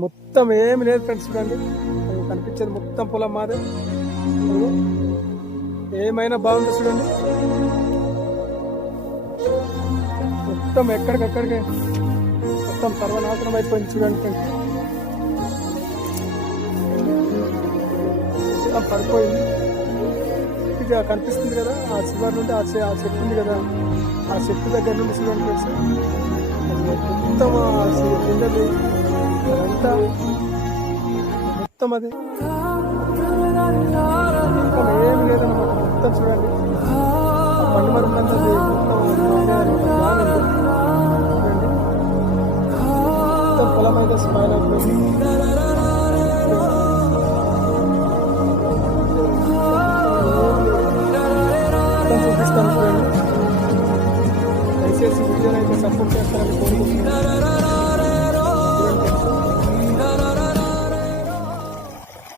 మొత్తం ఏమి లేదు ఫ్రెండ్స్, చూడండి కనిపించేది మొత్తం పొలం మాదే. ఏమైనా బాగుంది చూడండి, మొత్తం ఎక్కడికక్కడికే మొత్తం సర్వనాశనం అయిపోయింది చూడండి ఫ్రెండ్స్. మొత్తం పడిపోయింది. ఇక కనిపిస్తుంది కదా ఆ చివరి నుండి ఆ చెట్టు ఉంది కదా, ఆ చెట్టు దగ్గర నుండి చూడండి ఫ్రెండ్స్, మొత్తం కిందది అదంతా మొత్తం అది మొత్తం ఏమి లేదన్నమాట. మొత్తం చూడండి పండు మరుందంతా చూడండి, మొత్తం పొలం అయితే స్మైల్ అవుతుంది. చూపిస్తాను చూడండి, దయచేసి వీడియోని అయితే సపోర్ట్ చేస్తారని కోరుకుంటున్నాను.